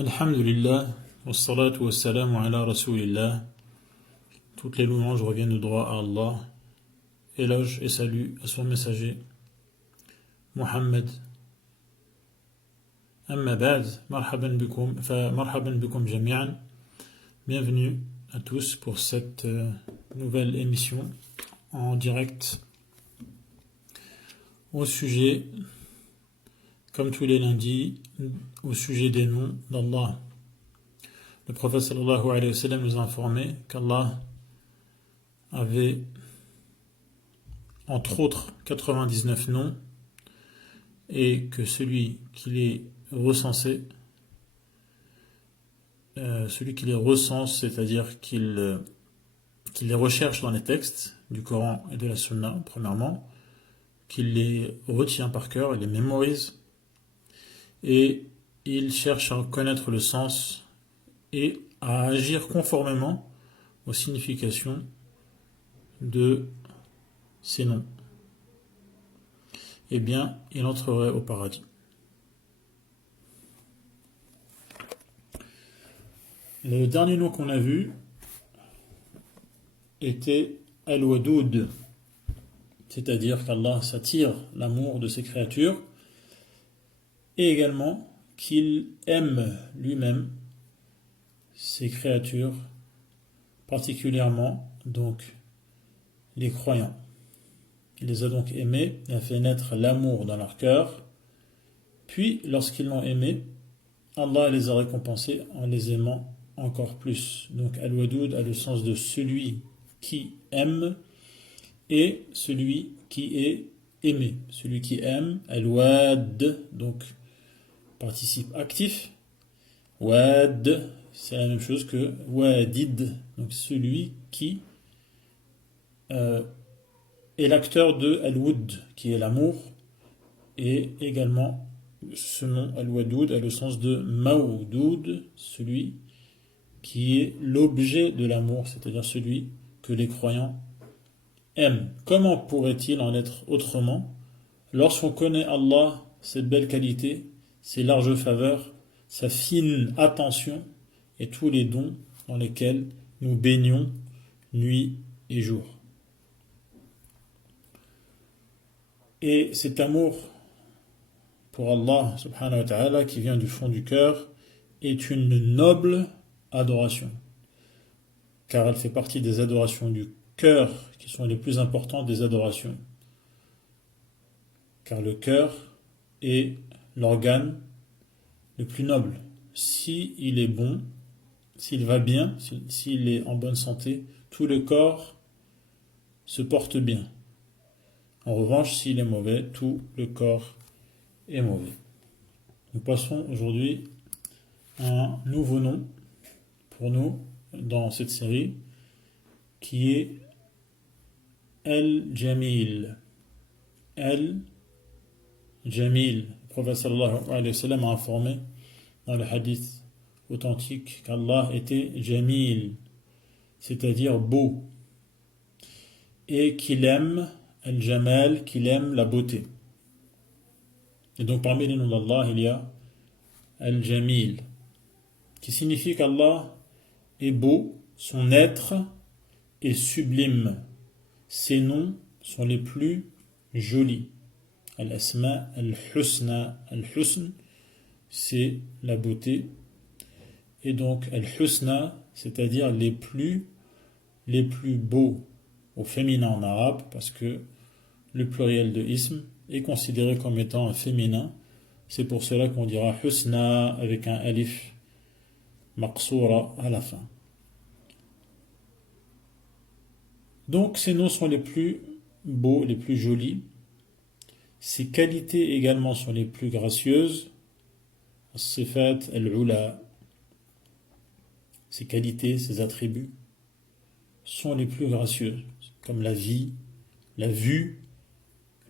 Alhamdulillah, wassalatu wassalamu ala rasulillah. Toutes les louanges reviennent de droit à Allah. Éloge et salut à son messager, Muhammad. Amma ba'd, marhaban bikum jami'an. Bienvenue à tous pour cette nouvelle émission en direct au sujet, comme tous les lundis, au sujet des noms d'Allah. Le prophète sallallahu alayhi wa sallam nous a informé qu'Allah avait entre autres 99 noms et que celui qui les recensait, c'est-à-dire qu'il les recherche dans les textes du Coran et de la Sunna, premièrement, qu'il les retient par cœur, il les mémorise, et il cherche à connaître le sens et à agir conformément aux significations de ces noms, eh bien, il entrerait au paradis. Le dernier nom qu'on a vu était Al-Wadoud, c'est-à-dire qu'Allah s'attire l'amour de ses créatures et également qu'il aime lui-même ses créatures, particulièrement donc les croyants. Il les a donc aimés et a fait naître l'amour dans leur cœur. Puis, lorsqu'ils l'ont aimé, Allah les a récompensés en les aimant encore plus. Donc, Al-Wadoud a le sens de celui qui aime et celui qui est aimé. Celui qui aime, Al-Wad, donc participe actif. Wad, c'est la même chose que Wadid, donc celui qui est l'acteur de Al-Wud, qui est l'amour, et également ce nom Al-Wadoud a le sens de Mawdoud, celui qui est l'objet de l'amour, c'est-à-dire celui que les croyants aiment. Comment pourrait-il en être autrement lorsqu'on connaît Allah, cette belle qualité, ses larges faveurs, sa fine attention et tous les dons dans lesquels nous baignons nuit et jour. Et cet amour pour Allah subhanahu wa ta'ala qui vient du fond du cœur est une noble adoration, car elle fait partie des adorations du cœur qui sont les plus importantes des adorations, car le cœur est l'organe le plus noble. S'il est bon, s'il va bien, s'il est en bonne santé, tout le corps se porte bien. En revanche, s'il est mauvais, tout le corps est mauvais. Nous passons aujourd'hui à un nouveau nom pour nous dans cette série qui est Al-Jamil. Al-Jamil. Le prophète sallallahu alayhi wa sallam a informé dans le hadith authentique qu'Allah était Jamil, c'est-à-dire beau, et qu'il aime Al-Jamal, qu'il aime la beauté. Et donc parmi les noms d'Allah, il y a Al-Jamil, qui signifie qu'Allah est beau, son être est sublime. Ses noms sont les plus jolis. Al-Asma, Al-Husna. Al-Husn, c'est la beauté. Et donc Al-Husna, c'est-à-dire les plus beaux, au féminin en arabe, parce que le pluriel de ism est considéré comme étant un féminin. C'est pour cela qu'on dira Husna avec un alif maqsoura à la fin. Donc ces noms sont les plus beaux, les plus jolis. Ses qualités également sont les plus gracieuses. As-sifat al-ula. Ses qualités, ses attributs sont les plus gracieuses, comme la vie, la vue,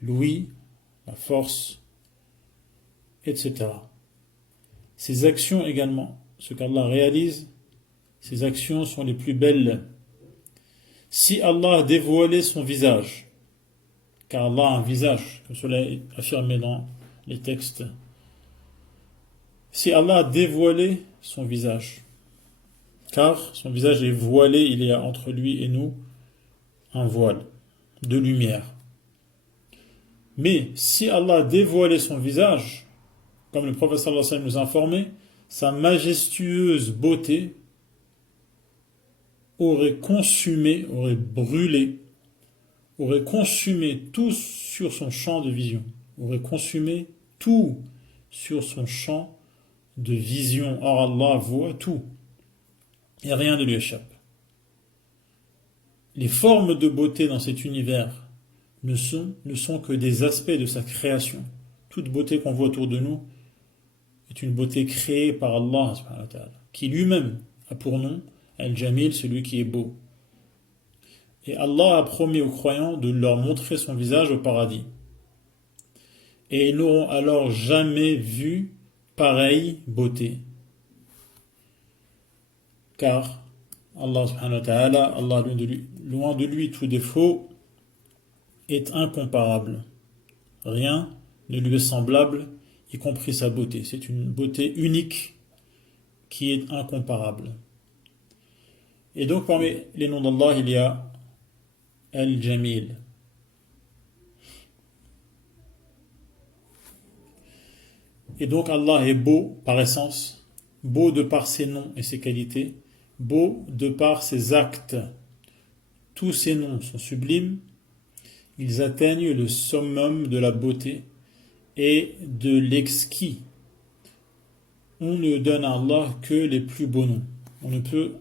l'ouïe, la force, etc. Ses actions également, ce qu'Allah réalise, ses actions sont les plus belles. Si Allah a dévoilé son visage, car Allah a un visage, comme cela est affirmé dans les textes Si Allah a dévoilé son visage, car son visage est voilé, il y a entre lui et nous un voile de lumière. Mais si Allah a dévoilé son visage, comme le prophète sallallahu alayhi wa sallam nous a informé, sa majestueuse beauté aurait consumé, aurait brûlé, aurait consumé tout sur son champ de vision, aurait consumé tout sur son champ de vision. Or Allah voit tout et rien ne lui échappe. Les formes de beauté dans cet univers ne sont que des aspects de sa création. Toute beauté qu'on voit autour de nous est une beauté créée par Allah subhanahu wa ta'ala, qui lui-même a pour nom Al-Jamil, celui qui est beau. Et Allah a promis aux croyants de leur montrer son visage au paradis. Et ils n'auront alors jamais vu pareille beauté. Car Allah subhanahu wa ta'ala, Allah loin de lui tout défaut, est incomparable. Rien ne lui est semblable, y compris sa beauté. C'est une beauté unique qui est incomparable. Et donc parmi les noms d'Allah, il y a Al-Jamil. Et donc Allah est beau par essence, beau de par ses noms et ses qualités, beau de par ses actes. Tous ces noms sont sublimes, ils atteignent le summum de la beauté et de l'exquis. On ne donne à Allah que les plus beaux noms. On ne peut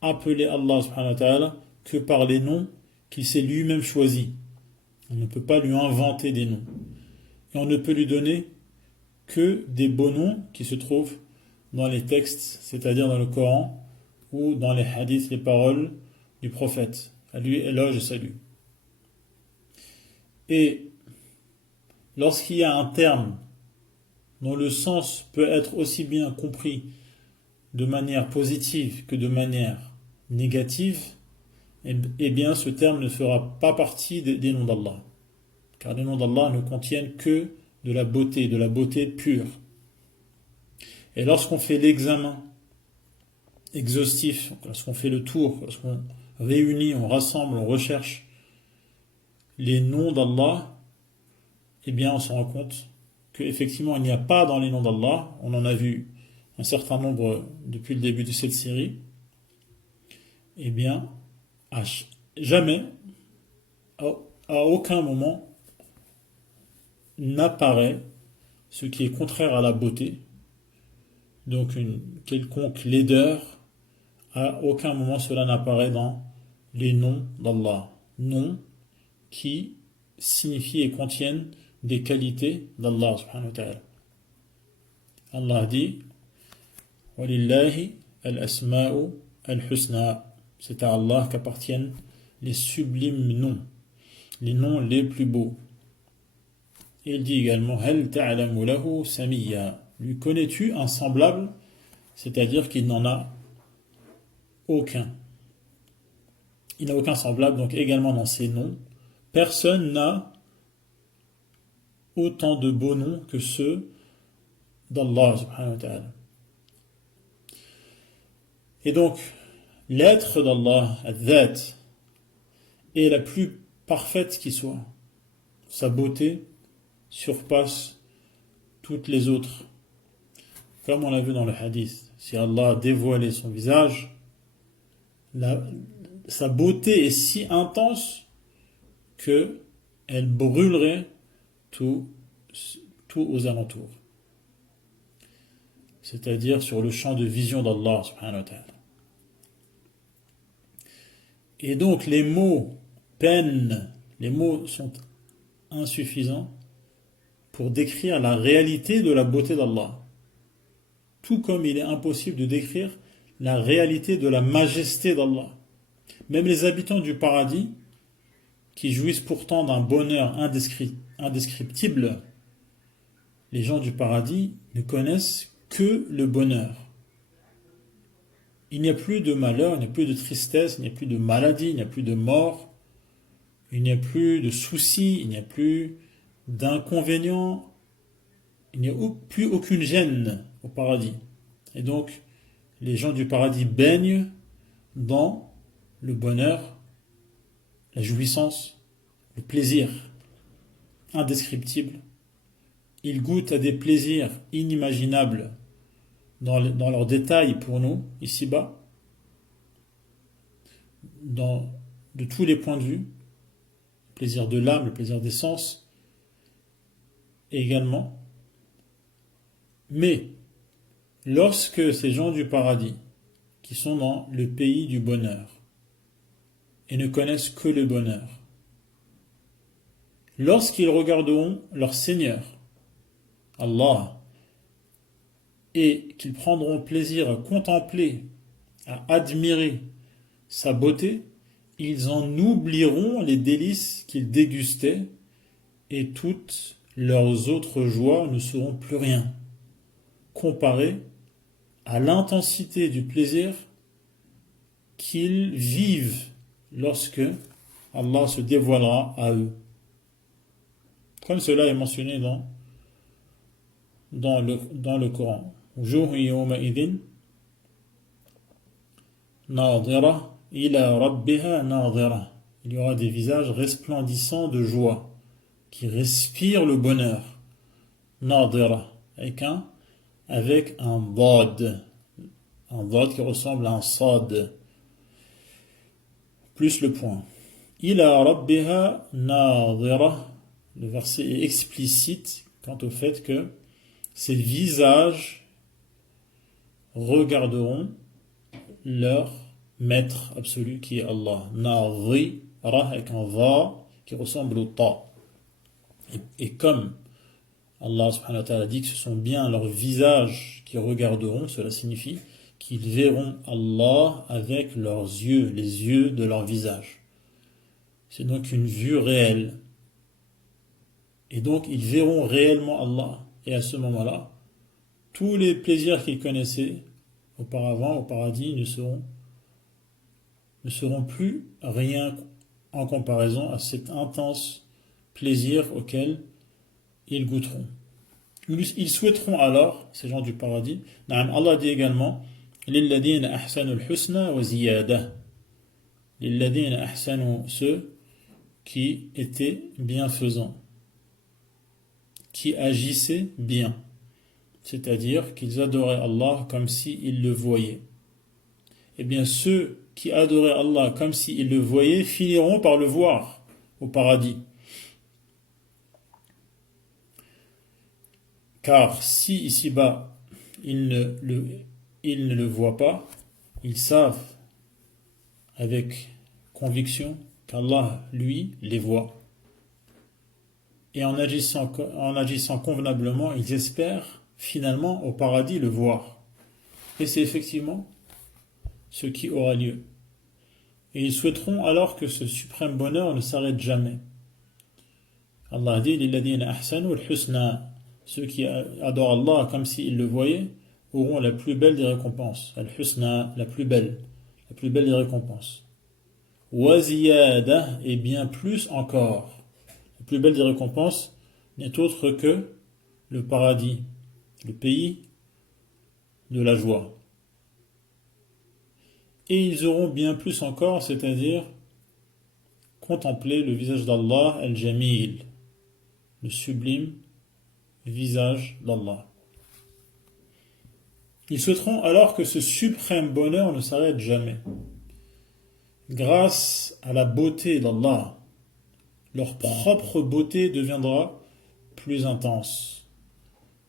appeler Allah subhanahu wa ta'ala que par les noms qu'il s'est lui-même choisis. On ne peut pas lui inventer des noms. Et on ne peut lui donner que des beaux noms qui se trouvent dans les textes, c'est-à-dire dans le Coran ou dans les hadiths, les paroles du prophète. À lui éloge et salut. Et lorsqu'il y a un terme dont le sens peut être aussi bien compris de manière positive que de manière négative, eh bien ce terme ne fera pas partie des noms d'Allah. Car les noms d'Allah ne contiennent que de la beauté pure. Et lorsqu'on fait l'examen exhaustif, lorsqu'on fait le tour, lorsqu'on réunit, on rassemble, on recherche les noms d'Allah, eh bien on se rend compte qu'effectivement il n'y a pas dans les noms d'Allah, on en a vu un certain nombre depuis le début de cette série, eh bien jamais, à aucun moment, n'apparaît ce qui est contraire à la beauté, donc une quelconque laideur. À aucun moment cela n'apparaît dans les noms d'Allah, noms qui signifient et contiennent des qualités d'Allah subhanahu wa ta'ala. Allah dit Walillahi al-asma'u al-husna, c'est à Allah qu'appartiennent les sublimes noms, les noms les plus beaux. Et il dit également Hal ta'lamu lahu samiyya, lui connais-tu un semblable, c'est-à-dire qu'il n'en a aucun. Il n'a aucun semblable, donc également dans ses noms. Personne n'a autant de beaux noms que ceux d'Allah subhanahu wa ta'ala. Et donc, l'être d'Allah, al-Dhat, est la plus parfaite qui soit. Sa beauté surpasse toutes les autres. Comme on l'a vu dans le hadith, si Allah a dévoilé son visage, sa beauté est si intense que elle brûlerait tout aux alentours. C'est-à-dire sur le champ de vision d'Allah subhanahu wa ta'ala. Et donc les mots peinent, les mots sont insuffisants pour décrire la réalité de la beauté d'Allah. Tout comme il est impossible de décrire la réalité de la majesté d'Allah. Même les habitants du paradis, qui jouissent pourtant d'un bonheur indescriptible, les gens du paradis ne connaissent que le bonheur. Il n'y a plus de malheur, il n'y a plus de tristesse, il n'y a plus de maladie, il n'y a plus de mort, il n'y a plus de soucis, il n'y a plus d'inconvénients. il n'y a plus aucune gêne au paradis. Et donc, les gens du paradis baignent dans le bonheur, la jouissance, le plaisir indescriptible. Ils goûtent à des plaisirs inimaginables dans leurs détails pour nous, ici-bas, de tous les points de vue, le plaisir de l'âme, le plaisir des sens, également. Mais, lorsque ces gens du paradis, qui sont dans le pays du bonheur, et ne connaissent que le bonheur, lorsqu'ils regarderont leur Seigneur, Allah, et qu'ils prendront plaisir à contempler, à admirer sa beauté, ils en oublieront les délices qu'ils dégustaient et toutes leurs autres joies ne seront plus rien, comparées à l'intensité du plaisir qu'ils vivent lorsque Allah se dévoilera à eux. Comme cela est mentionné dans le Coran. وجوه يومئذ ناظرة إلى ربها ناظرة. Il y aura des visages resplendissants de joie, qui respirent le bonheur. ناظرة, avec un dad qui ressemble à un sad, plus le point. إلى ربها ناظرة. Le verset est explicite quant au fait que ces visages regarderont leur maître absolu qui est Allah. Nadhira avec un va qui ressemble au ta. Et comme Allah subhanahu wa ta'ala dit que ce sont bien leurs visages qui regarderont, cela signifie qu'ils verront Allah avec leurs yeux, les yeux de leur visage. C'est donc une vue réelle. Et donc ils verront réellement Allah. Et à ce moment-là, tous les plaisirs qu'ils connaissaient auparavant au paradis ne seront plus rien en comparaison à cet intense plaisir auquel ils goûteront. Ils souhaiteront alors, ces gens du paradis, Allah dit également لِلَّذِينَ أَحْسَنُوا الْحُسْنَى وَزِيَادَةً. لِلَّذِينَ أَحْسَنُوا, ceux qui étaient bienfaisants, qui agissaient bien, c'est-à-dire qu'ils adoraient Allah comme s'ils le voyaient. Eh bien, ceux qui adoraient Allah comme s'ils le voyaient finiront par le voir au paradis. Car si ici-bas ils ne le voient pas, ils savent avec conviction qu'Allah, lui, les voit. Et en agissant convenablement, ils espèrent finalement au paradis le voir. Et c'est effectivement ce qui aura lieu. Et ils souhaiteront alors que ce suprême bonheur ne s'arrête jamais. Allah dit لِلَّذِينَ أَحْسَنُوا الْحُسْنَى. Ceux qui adorent Allah comme s'ils le voyaient auront la plus belle des récompenses. Al-Husna, la plus belle des récompenses. وَزِيَادَةً, et bien plus encore. La plus belle des récompenses n'est autre que le paradis, le pays de la joie. Et ils auront bien plus encore, c'est-à-dire contempler le visage d'Allah, Al-Jamil, le sublime visage d'Allah. Ils souhaiteront alors que ce suprême bonheur ne s'arrête jamais. Grâce à la beauté d'Allah, leur propre beauté deviendra plus intense.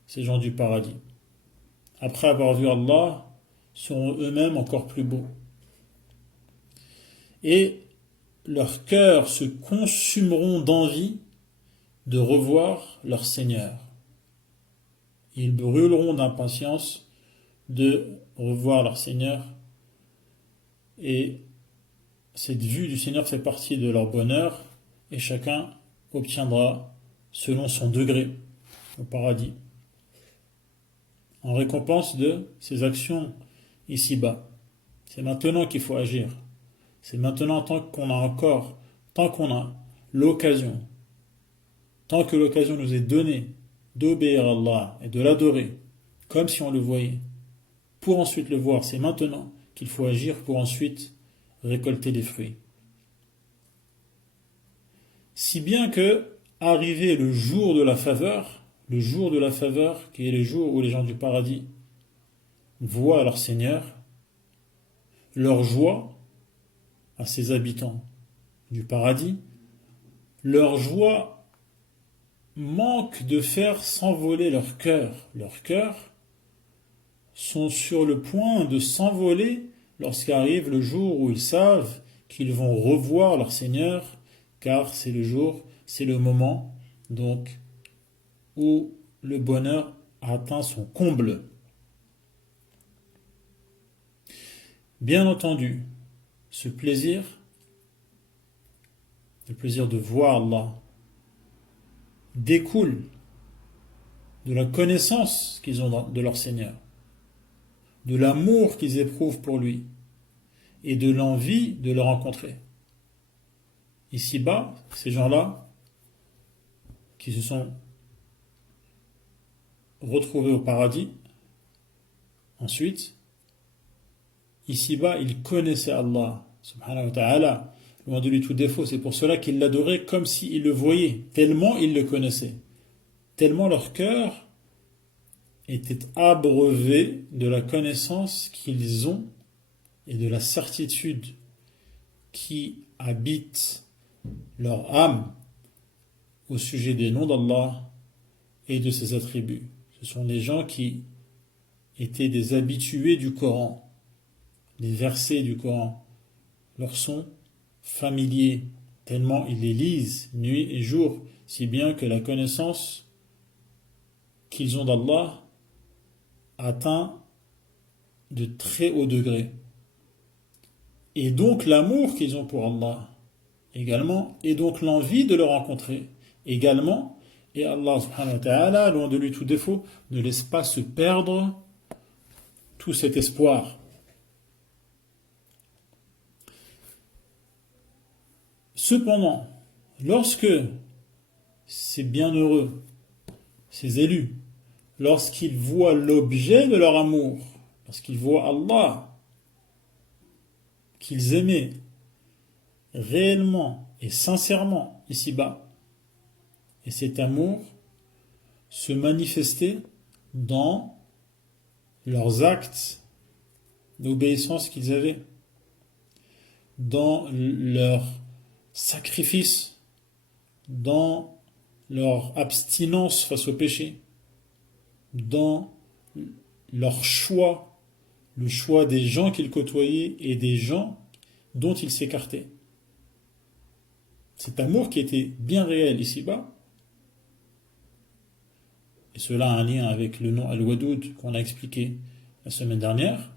Ces gens du paradis, après avoir vu Allah, seront eux-mêmes encore plus beaux. Et leurs cœurs se consumeront d'envie de revoir leur Seigneur. Ils brûleront d'impatience de revoir leur Seigneur. Et cette vue du Seigneur fait partie de leur bonheur, et chacun obtiendra selon son degré au paradis, en récompense de ses actions ici-bas. C'est maintenant qu'il faut agir. C'est maintenant, tant qu'on a l'occasion, tant que l'occasion nous est donnée d'obéir à Allah et de l'adorer, comme si on le voyait, pour ensuite le voir, c'est maintenant qu'il faut agir pour ensuite récolter les fruits. Si bien que, arrivé le jour de la faveur, qui est le jour où les gens du paradis voient leur Seigneur, leur joie à ses habitants du paradis, leur joie manque de faire s'envoler leur cœur. Leurs cœurs sont sur le point de s'envoler lorsqu'arrive le jour où ils savent qu'ils vont revoir leur Seigneur, car c'est le jour, c'est le moment donc où le bonheur a atteint son comble. Bien entendu, ce plaisir, le plaisir de voir Allah, découle de la connaissance qu'ils ont de leur Seigneur, de l'amour qu'ils éprouvent pour lui et de l'envie de le rencontrer. Ici-bas, ces gens-là qui se sont retrouvés au paradis, ensuite, ici-bas, ils connaissaient Allah, subhanahu wa ta'ala, loin de lui tout défaut. C'est pour cela qu'ils l'adoraient comme s'ils le voyaient, tellement ils le connaissaient, tellement leur cœur était abreuvé de la connaissance qu'ils ont et de la certitude qui habite leur âme au sujet des noms d'Allah et de ses attributs. Ce sont des gens qui étaient des habitués du Coran. Les versets du Coran leur sont familiers, tellement ils les lisent nuit et jour, si bien que la connaissance qu'ils ont d'Allah atteint de très hauts degrés. Et donc l'amour qu'ils ont pour Allah également, et donc l'envie de le rencontrer également, et Allah subhanahu wa ta'ala, loin de lui tout défaut, ne laisse pas se perdre tout cet espoir. Cependant, lorsque ces bienheureux, ces élus, lorsqu'ils voient l'objet de leur amour, lorsqu'ils voient Allah, qu'ils aimaient réellement et sincèrement ici-bas, et cet amour se manifestait dans leurs actes d'obéissance qu'ils avaient, dans leur sacrifice, dans leur abstinence face au péché, dans leur choix, le choix des gens qu'ils côtoyaient et des gens dont ils s'écartaient. Cet amour qui était bien réel ici-bas, et cela a un lien avec le nom Al-Wadoud qu'on a expliqué la semaine dernière,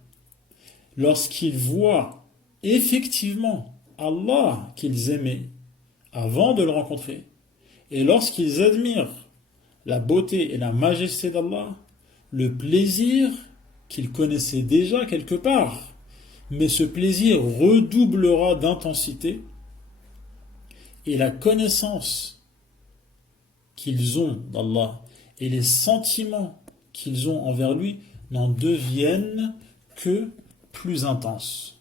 lorsqu'ils voient effectivement Allah qu'ils aimaient avant de le rencontrer, et lorsqu'ils admirent la beauté et la majesté d'Allah, le plaisir qu'ils connaissaient déjà quelque part, mais ce plaisir redoublera d'intensité, et la connaissance qu'ils ont d'Allah et les sentiments qu'ils ont envers lui n'en deviennent que plus intenses.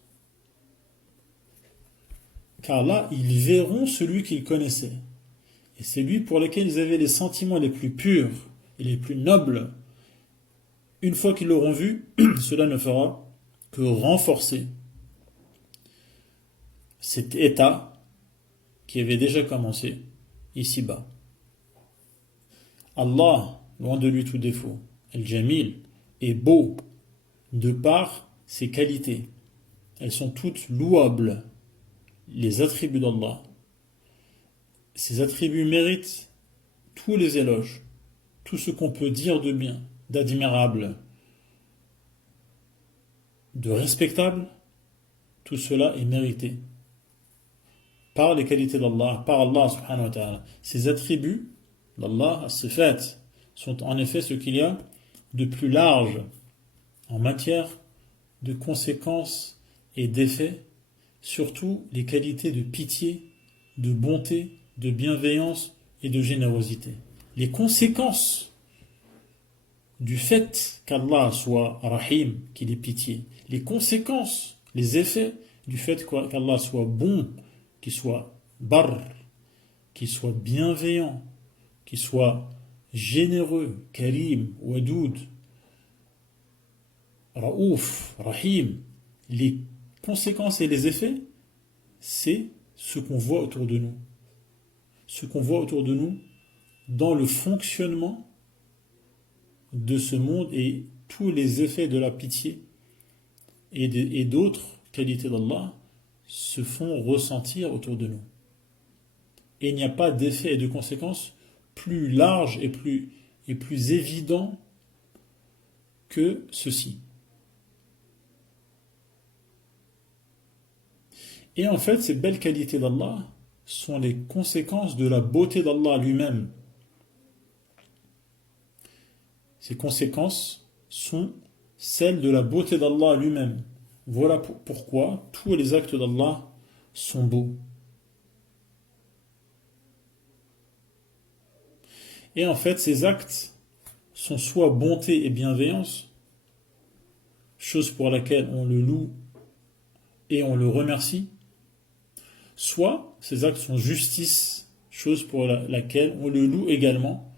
Car là, ils verront celui qu'ils connaissaient. Et c'est lui pour lequel ils avaient les sentiments les plus purs et les plus nobles. Une fois qu'ils l'auront vu, cela ne fera que renforcer cet état qui avait déjà commencé ici-bas. Allah, loin de lui tout défaut, Al-Jamil, est beau de par ses qualités. Elles sont toutes louables, les attributs d'Allah. Ces attributs méritent tous les éloges, tout ce qu'on peut dire de bien, d'admirable, de respectable, tout cela est mérité par les qualités d'Allah, par Allah subhanahu wa ta'ala. Ces attributs d'Allah, as-sifat, sont en effet ce qu'il y a de plus large en matière de conséquences et d'effets, surtout les qualités de pitié, de bonté, de bienveillance et de générosité. Les conséquences du fait qu'Allah soit Rahim, qu'il ait pitié, les conséquences, les effets du fait qu'Allah soit bon, qu'il soit Barr, qu'il soit bienveillant, qu'il soit généreux, Karim, Wadoud, Raouf, Rahim, les conséquences et les effets, c'est ce qu'on voit autour de nous. Ce qu'on voit autour de nous dans le fonctionnement de ce monde et tous les effets de la pitié et d'autres qualités d'Allah se font ressentir autour de nous. Et il n'y a pas d'effet et de conséquences plus larges et plus évidents que ceci. Et en fait, ces belles qualités d'Allah sont les conséquences de la beauté d'Allah lui-même. Ces conséquences sont celles de la beauté d'Allah lui-même. Voilà pourquoi tous les actes d'Allah sont beaux. Et en fait, ces actes sont soit bonté et bienveillance, chose pour laquelle on le loue et on le remercie, soit ces actes sont justice, chose pour laquelle on le loue également,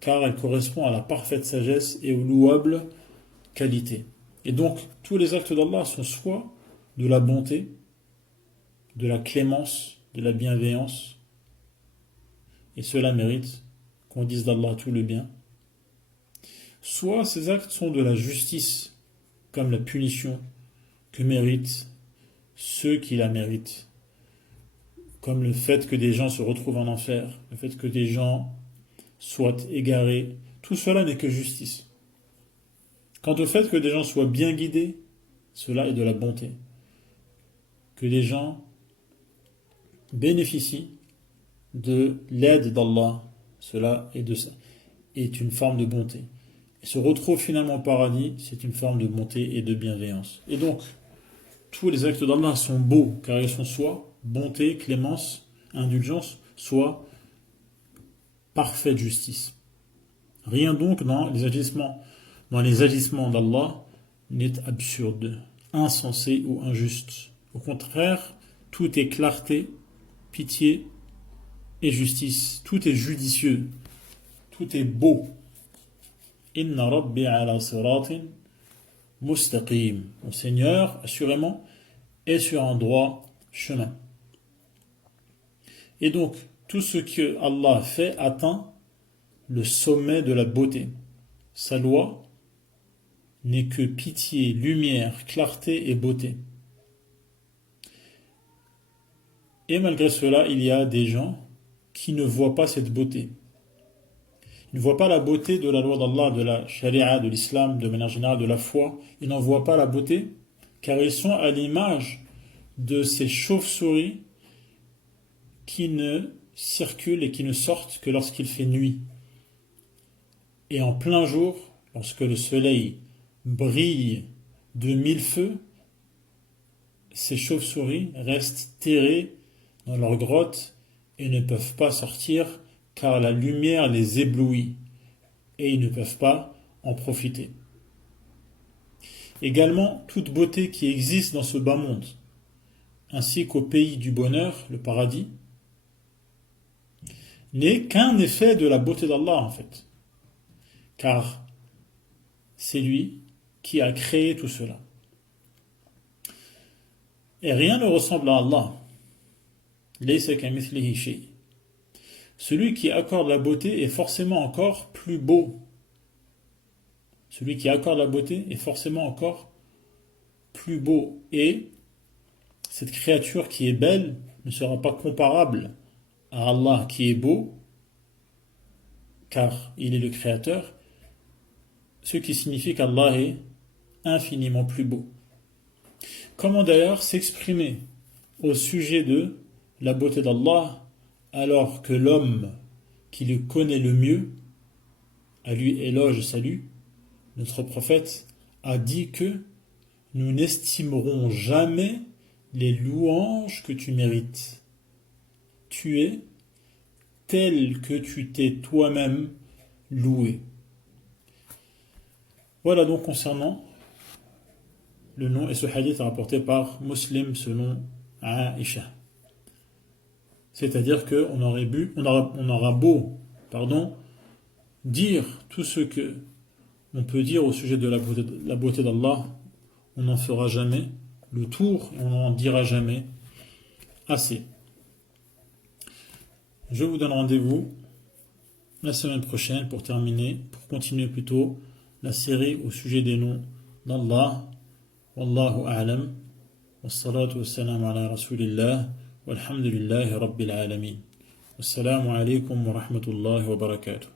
car elle correspond à la parfaite sagesse et aux louables qualités. Et donc, tous les actes d'Allah sont soit de la bonté, de la clémence, de la bienveillance, et cela mérite qu'on dise d'Allah tout le bien, soit ces actes sont de la justice, comme la punition que méritent ceux qui la méritent, comme le fait que des gens se retrouvent en enfer, le fait que des gens soient égarés, tout cela n'est que justice. Quant au fait que des gens soient bien guidés, cela est de la bonté. Que des gens bénéficient de l'aide d'Allah, cela est une forme de bonté. Et se retrouve finalement au paradis, c'est une forme de bonté et de bienveillance. Et donc, tous les actes d'Allah sont beaux, car ils sont soit bonté, clémence, indulgence, soit parfaite justice. Rien donc dans les agissements d'Allah n'est absurde, insensé ou injuste. Au contraire, tout est clarté, pitié et justice. Tout est judicieux, tout est beau. Inna Rabbi ala siratin mustaqim. Mon Seigneur, assurément, est sur un droit chemin. Et donc, tout ce que Allah fait atteint le sommet de la beauté. Sa loi n'est que pitié, lumière, clarté et beauté. Et malgré cela, il y a des gens qui ne voient pas cette beauté. Ils ne voient pas la beauté de la loi d'Allah, de la charia, de l'islam, de manière générale, de la foi. Ils n'en voient pas la beauté, car ils sont à l'image de ces chauves-souris qui ne circulent et qui ne sortent que lorsqu'il fait nuit. Et en plein jour, lorsque le soleil brille de mille feux, ces chauves-souris restent terrées dans leur grotte et ne peuvent pas sortir car la lumière les éblouit et ils ne peuvent pas en profiter. Également, toute beauté qui existe dans ce bas monde, ainsi qu'au pays du bonheur, le paradis, n'est qu'un effet de la beauté d'Allah en fait. Car c'est lui qui a créé tout cela. Et rien ne ressemble à Allah. Laysa kamithlihi shay. Celui qui accorde la beauté est forcément encore plus beau. Celui qui accorde la beauté est forcément encore plus beau. Et cette créature qui est belle ne sera pas comparable à Allah qui est beau, car il est le créateur, ce qui signifie qu'Allah est infiniment plus beau. Comment d'ailleurs s'exprimer au sujet de la beauté d'Allah alors que l'homme qui le connaît le mieux, à lui éloge et salut, notre prophète a dit que nous n'estimerons jamais les louanges que tu mérites. Tu es tel que tu t'es toi-même loué. Voilà donc concernant le nom, et ce hadith est rapporté par Muslim selon Aisha. C'est-à-dire qu'on aura beau, dire tout ce que on peut dire au sujet de la beauté d'Allah, on n'en fera jamais le tour et on n'en dira jamais assez. Je vous donne rendez-vous la semaine prochaine pour continuer plutôt la série au sujet des noms d'Allah. Wallahu a'lam. Wassalatu wassalamu ala rasulillah. Walhamdulillahi rabbil alamin. Wassalamu alaikum wa rahmatullahi wa barakatuh.